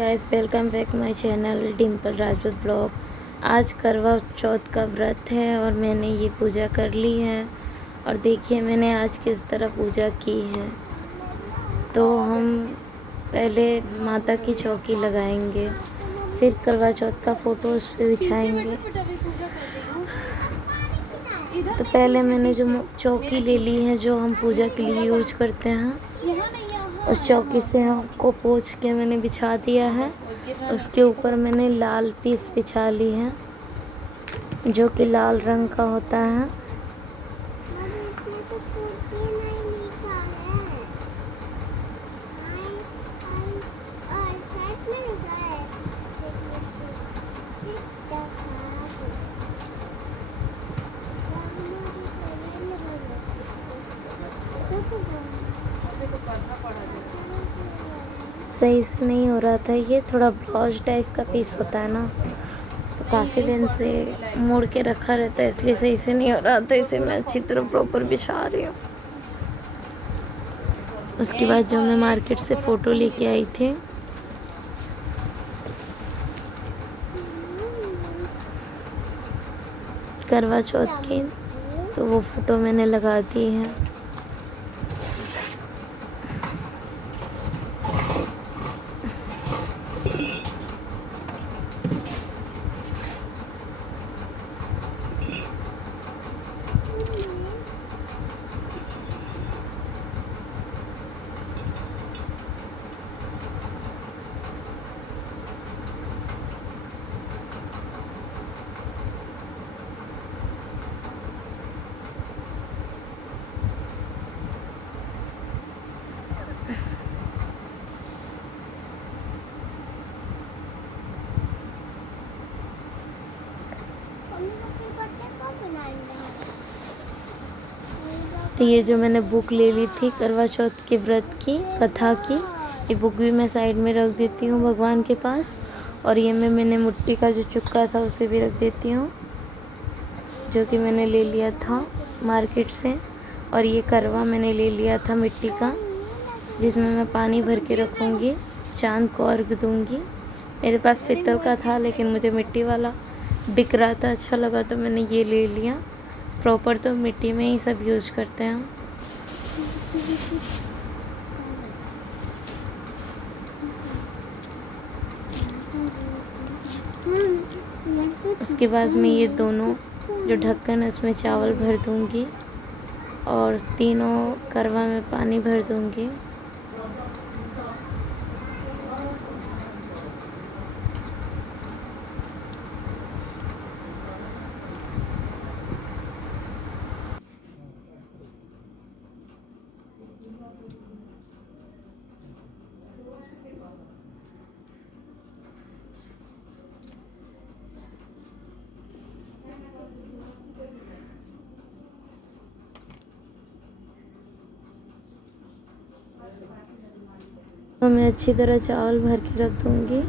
Guys, welcome back my channel Dimple Rajput blog. आज करवा चौथ का व्रत है और मैंने ये पूजा कर ली है। और देखिए मैंने आज किस तरह पूजा की है। तो हम पहले माता की चौकी लगाएंगे, फिर करवा चौथ का फ़ोटो उस पर बिछाएंगे। तो पहले मैंने जो चौकी ले ली है जो हम पूजा के लिए यूज करते हैं, उस चौकी से हमको पोंछ के मैंने बिछा दिया है। उसके ऊपर मैंने लाल पीस बिछा ली है जो कि लाल रंग का होता है। सही से नहीं हो रहा था, ये थोड़ा ब्लाउज टाइप का पीस होता है ना, तो काफ़ी दिन से मोड़ के रखा रहता है, इसलिए सही से नहीं हो रहा था। इसे मैं अच्छी तरह प्रॉपर बिछा रही हूँ। उसके बाद जो मैं मार्केट से फ़ोटो लेके आई थी, करवा चौथ की, तो वो फ़ोटो मैंने लगा दी है। तो ये जो मैंने बुक ले ली थी करवा चौथ के व्रत की कथा की, ये बुक भी मैं साइड में रख देती हूँ भगवान के पास। और ये मैंने मिट्टी का जो चुक्का था उसे भी रख देती हूँ, जो कि मैंने ले लिया था मार्केट से। और ये करवा मैंने ले लिया था मिट्टी का, जिसमें मैं पानी भर के रखूँगी, चांद को अर्घ दूँगी। मेरे पास पीतल का था लेकिन मुझे मिट्टी वाला बिक रहा था, अच्छा लगा तो मैंने ये ले लिया। प्रॉपर तो मिट्टी में ही सब यूज करते हैं हम। उसके बाद मैं ये दोनों जो ढक्कन है उसमें चावल भर दूँगी और तीनों करवा में पानी भर दूँगी। तो मैं अच्छी तरह चावल भर के रख दूँगी।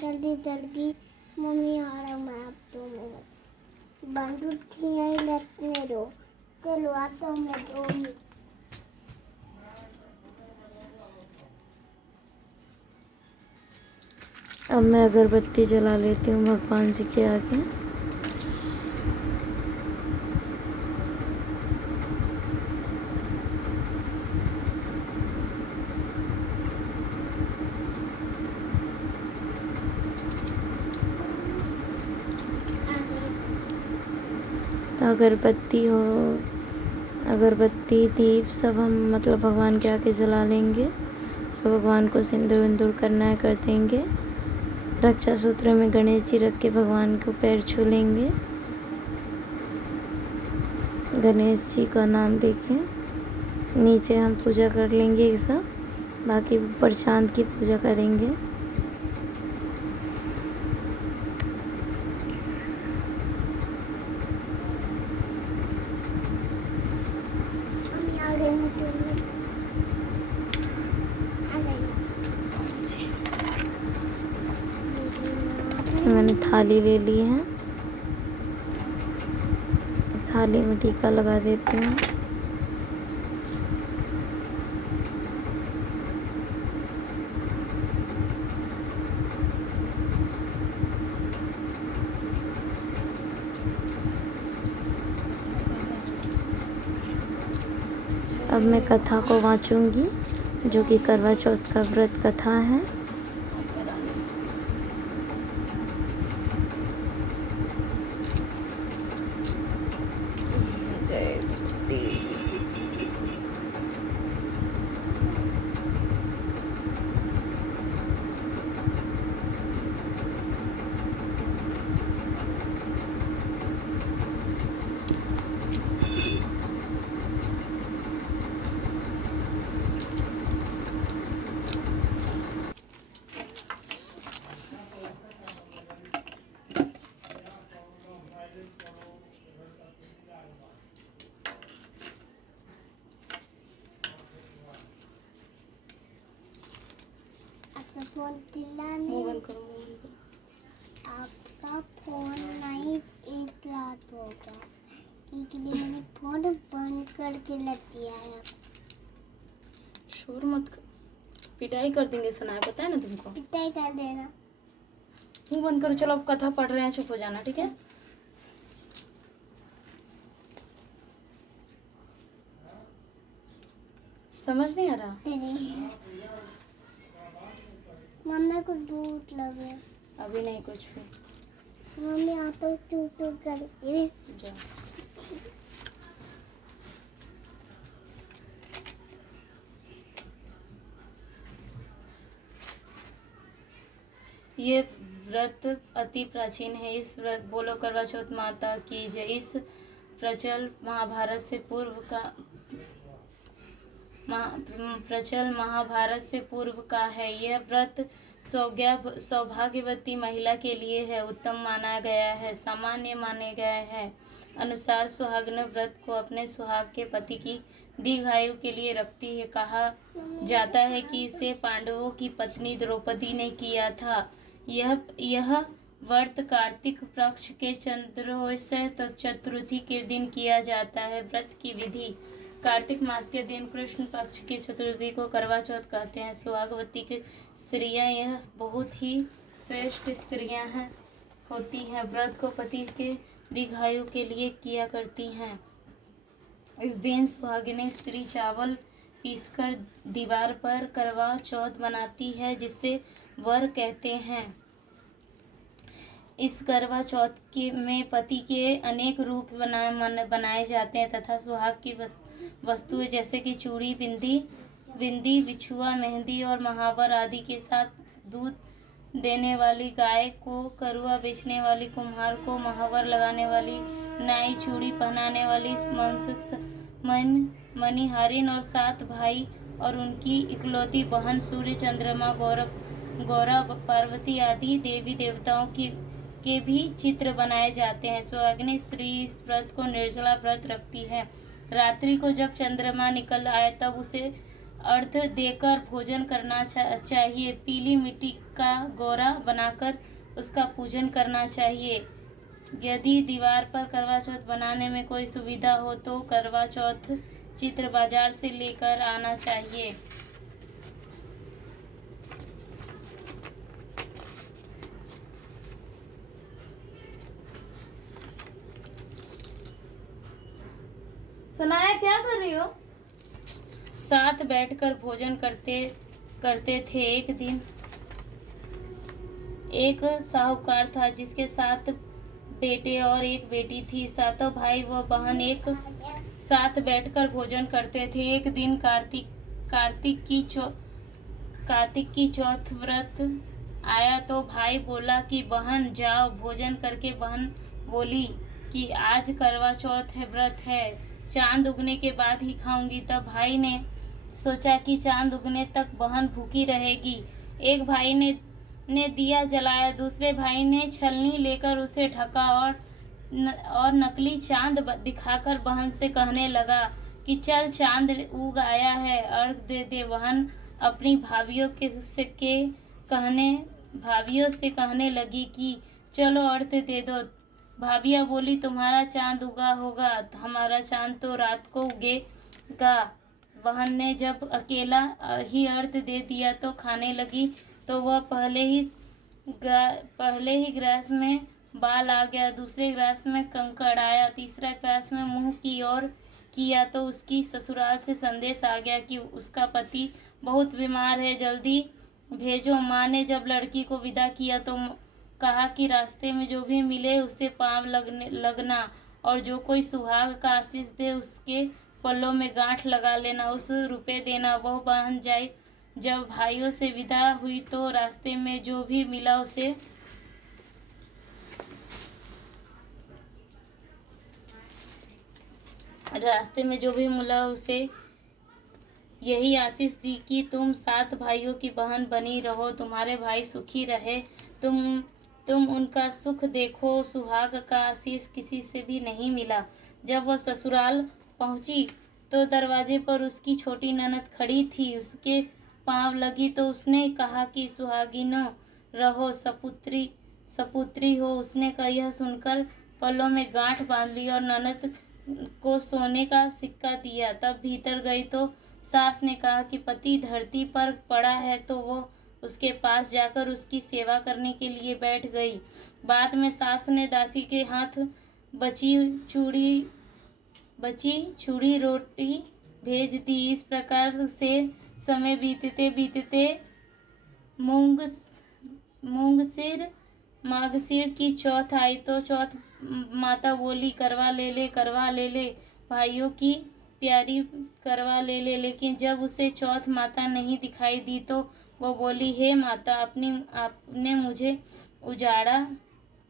जल्दी जल्दी मम्मी आ रहा, मैं अब तो बंदूक थी यही लगने दो, चलो आता हूँ मैं 2 मिनट। अब मैं अगरबत्ती जला लेती हूँ भगवान जी के आगे। तो अगरबत्ती दीप सब हम मतलब भगवान के आगे जला लेंगे। तो भगवान को सिंदूर विंदूर करना है कर देंगे। रक्षा सूत्र में गणेश जी रख के भगवान को पैर छू लेंगे। गणेश जी का नाम देके नीचे हम पूजा कर लेंगे ये सब, बाकी ऊपर चांद की पूजा करेंगे। मैंने थाली ले ली है, थाली में टीका लगा देती हूँ। अब मैं कथा को वांचूंगी, जो कि करवा चौथ का व्रत कथा है। आपका फोन चिल्ला नहीं, आपका फोन नहीं एक रात होगा, इसलिए मैंने फोन बंद करके रख दिया है। शोर मत कर, पिटाई कर देंगे सनाया, पता है ना तुमको। पिटाई कर देना। मुंह बंद करो, चलो अब कथा पढ़ रहे हैं, चुप हो जाना, ठीक है। समझ नहीं आ रहा। मम्मी को भूख लगे। अभी नहीं कुछ भी। मम्मी आता चूट कर जा। ये व्रत अति प्राचीन है। इस व्रत बोलो करवा चौथ माता की जय। इस प्रचल महाभारत से पूर्व का है। यह व्रत सौभाग्यवती महिला के लिए है, उत्तम माना गया है, सामान्य माने गए हैं। अनुसार सुहागिन व्रत को अपने सुहाग के पति की दीर्घायु के लिए रखती है। कहा जाता है कि इसे पांडवों की पत्नी द्रौपदी ने किया था। यह व्रत कार्तिक पक्ष के चंद्रोदय चतुर्थी के दिन किया जाता है। व्रत की विधि। कार्तिक मास के दिन कृष्ण पक्ष की चतुर्थी को करवा चौथ कहते हैं। सुहागवती की स्त्रियां यह बहुत ही श्रेष्ठ स्त्रियां होती हैं। व्रत को पति के दीर्घायु के लिए किया करती हैं। इस दिन सुहागिनी स्त्री चावल पीसकर दीवार पर करवा चौथ बनाती है, जिसे वर कहते हैं। इस करवा चौथ में पति के अनेक रूप बनाए जाते हैं तथा सुहाग की वस्तुएं जैसे कि चूड़ी, बिंदी, बिछुआ, मेहंदी और महावर आदि के साथ दूध देने वाली गाय को, करुआ बेचने वाली कुम्हार को, महावर लगाने वाली नाई, चूड़ी पहनाने वाली मणिहारिन और 7 भाई और उनकी इकलौती बहन सूर्य, चंद्रमा, गौरव, पार्वती आदि देवी देवताओं के भी चित्र बनाए जाते हैं। सुहागिनी स्त्री इस व्रत को निर्जला व्रत रखती है। रात्रि को जब चंद्रमा निकल आए तब उसे अर्घ्य देकर भोजन करना चाहिए। पीली मिट्टी का गोरा बनाकर उसका पूजन करना चाहिए। यदि दीवार पर करवा चौथ बनाने में कोई सुविधा हो तो करवा चौथ चित्र बाजार से लेकर आना चाहिए। सनाया क्या कर रही हो? साथ बैठकर भोजन करते थे। एक दिन एक साहूकार था जिसके 7 बेटे और 1 बेटी थी। 7 भाई व बहन एक साथ बैठकर भोजन करते थे। एक दिन कार्तिक की चौथ व्रत आया तो भाई बोला कि बहन जाओ भोजन करके। बहन बोली कि आज करवा चौथ है, व्रत है, चांद उगने के बाद ही खाऊंगी। तब भाई ने सोचा कि चांद उगने तक बहन भूखी रहेगी। एक भाई ने दिया जलाया, दूसरे भाई ने छलनी लेकर उसे ढका और नकली चांद दिखाकर बहन से कहने लगा कि चल चांद उग आया है, अर्घ दे दे। बहन अपनी भाभीियों से कहने लगी कि चलो अर्थ दे दो। भाभिया बोली, तुम्हारा चांद उगा होगा, हमारा चांद तो रात को उगेगा। बहन ने जब अकेला ही अर्थ दे दिया तो खाने लगी, तो वह पहले ही ग्रास में बाल आ गया, दूसरे ग्रास में कंकड़ आया, तीसरा ग्रास में मुंह की ओर किया तो उसकी ससुराल से संदेश आ गया कि उसका पति बहुत बीमार है, जल्दी भेजो। माँ ने जब लड़की को विदा किया तो कहा कि रास्ते में जो भी मिले उसे पाँव लगना, और जो कोई सुहाग का आशीष दे उसके पल्लों में गांठ लगा लेना, उस रुपए देना। वह बहन जाई जब भाइयों से विदा हुई तो रास्ते में जो भी मिला उसे यही आशीष दी कि तुम 7 भाइयों की बहन बनी रहो, तुम्हारे भाई सुखी रहे, तुम उनका सुख देखो। सुहाग का आशीष किसी से भी नहीं मिला। जब वह ससुराल पहुंची तो दरवाजे पर उसकी छोटी ननद खड़ी थी, उसके पांव लगी तो उसने कहा कि सुहागिनो रहो, सपुत्री हो। उसने का यह सुनकर पल्लों में गांठ बांध ली और ननद को सोने का सिक्का दिया। तब भीतर गई तो सास ने कहा कि पति धरती पर पड़ा है, तो वो उसके पास जाकर उसकी सेवा करने के लिए बैठ गई। बाद में सास ने दासी के हाथ बची चूड़ी रोटी भेज दी। इस प्रकार से समय बीतते माघशिर की चौथ आई तो चौथ माता बोली, करवा ले ले भाइयों की प्यारी, करवा ले। लेकिन जब उसे चौथ माता नहीं दिखाई दी तो वो बोली, हे माता, आपने मुझे उजाड़ा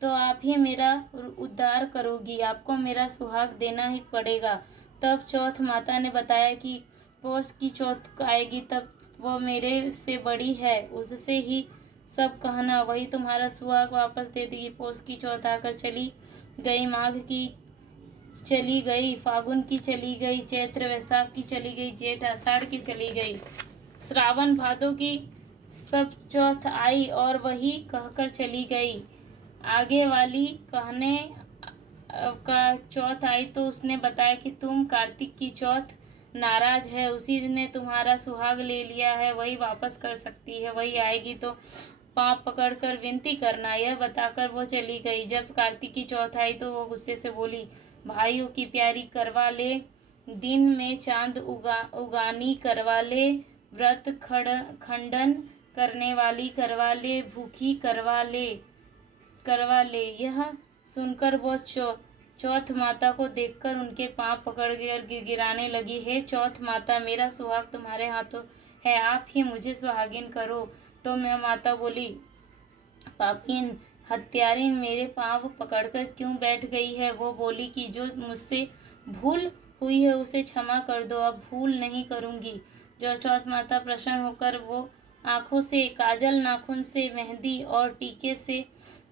तो आप ही मेरा उद्धार करोगी, आपको मेरा सुहाग देना ही पड़ेगा। तब चौथ माता ने बताया कि पौष की चौथ आएगी, तब वो मेरे से बड़ी है, उससे ही सब कहना, वही तुम्हारा सुहाग वापस दे देगी। पौष की चौथ आकर चली गई, माघ की चली गई, फागुन की चली गई, चैत्र वैशाख की चली गई, जेठ आषाढ़ की चली गई, श्रावण भादों की सब चौथ आई और वही कहकर चली गई। आगे वाली कहने का चौथ आई तो उसने बताया कि तुम कार्तिक की चौथ नाराज है, उसी ने तुम्हारा सुहाग ले लिया है, वही वापस कर सकती है, वही आएगी तो पाँव पकड़कर विनती करना। यह बताकर वो चली गई। जब कार्तिक की चौथ आई तो वो गुस्से से बोली, भाइयों की प्यारी, करवा ले, दिन में चांद उगानी करवा ले, व्रत खंडन करने वाली करवा ले, भूखी करवा ले। यह सुनकर वो चौथ माता को देखकर उनके पांव पकड़ कर गिड़गिड़ाने लगी, हे चौथ माता, मेरा सुहाग तुम्हारे हाथों है, आप ही मुझे सुहागिन करो। तो मैं माता बोली, पापिन हत्यारिन, मेरे पांव पकड़कर क्यों बैठ गई है? वो बोली कि जो मुझसे भूल हुई है उसे क्षमा कर दो, अब भूल नहीं करूंगी। जो चौथ माता प्रसन्न होकर वो आंखों से काजल, नाखून से मेहंदी और टीके से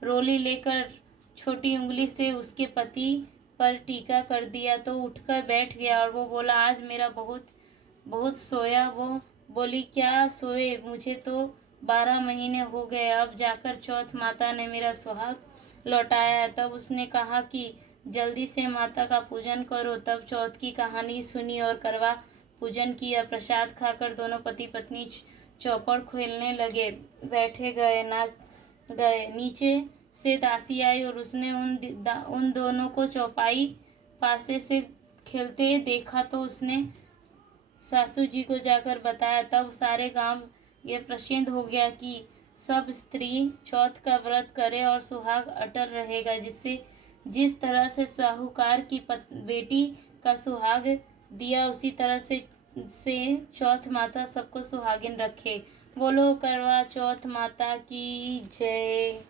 रोली लेकर छोटी उंगली से उसके पति पर टीका कर दिया तो उठकर बैठ गया और वो बोला, आज मेरा बहुत सोया। वो बोली, क्या सोए, मुझे तो 12 महीने हो गए, अब जाकर चौथ माता ने मेरा सुहाग लौटाया है। तब उसने कहा कि जल्दी से माता का पूजन करो। तब चौथ की कहानी सुनी और करवा पूजन किया। प्रसाद खाकर दोनों पति पत्नी चौपड़ खेलने लगे, बैठे गए, नाच गए। नीचे से दासी आई और उसने उन दोनों को चौपाई पासे से खेलते देखा तो उसने सासू जी को जाकर बताया। तब सारे गांव ये प्रसिद्ध हो गया कि सब स्त्री चौथ का व्रत करे और सुहाग अटल रहेगा। जिस तरह से साहूकार की बेटी का सुहाग दिया, उसी तरह से चौथ माता सबको सुहागिन रखे। बोलो करवा चौथ माता की जय।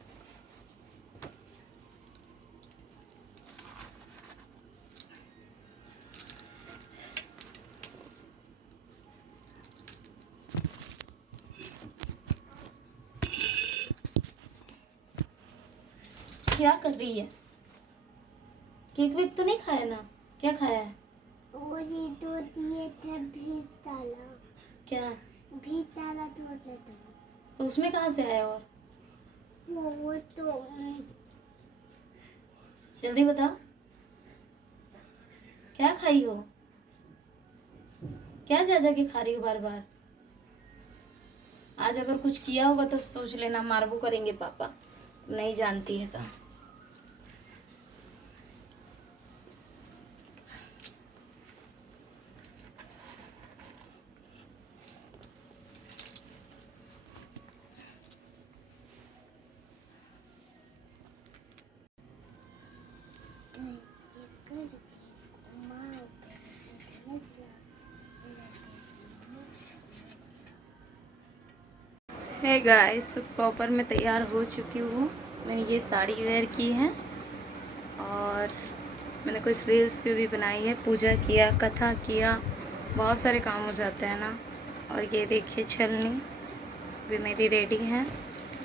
क्या कर रही है? केक वेक तो नहीं खाया ना? क्या खाया है? वही तो दिए थे भीताला। क्या? भीताला तोड़ लेता। तो उसमें कहाँ से आया? और वो तो जल्दी बताओ, क्या खाई हो? क्या जा जा के खा रही हो बार बार? आज अगर कुछ किया होगा तो सोच लेना मारबू करेंगे पापा, नहीं जानती है तो। हे गाइस, तो प्रॉपर मैं तैयार हो चुकी हूँ। मैंने ये साड़ी वेयर की है और मैंने कुछ रील्स भी बनाई है। पूजा किया, कथा किया, बहुत सारे काम हो जाते हैं ना। और ये देखिए छलनी भी मेरी रेडी है।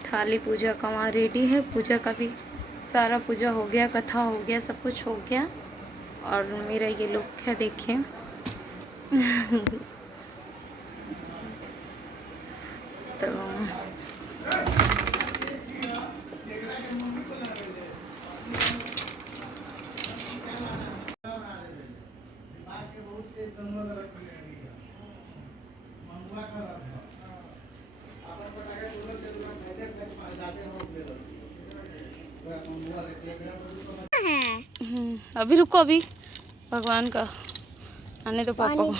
थाली पूजा का वहाँ रेडी है। पूजा का भी सारा पूजा हो गया, कथा हो गया, सब कुछ हो गया। और मेरा ये लुक है, देखिए। तो अभी रुको, अभी भगवान का आने दो पापा को।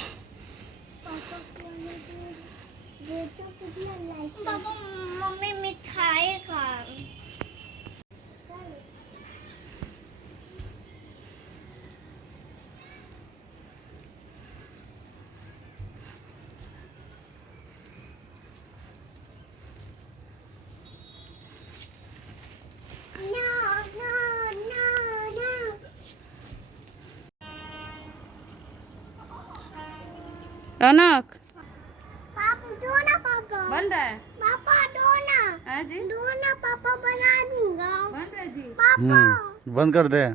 पापा मम्मी मिठाई खा। रौनक पापा दो ना, पापा बन रहा है। पापा दो ना, हाँ जी, दो ना पापा, बना दूंगा। बन रहा है जी। पापा बंद कर दे।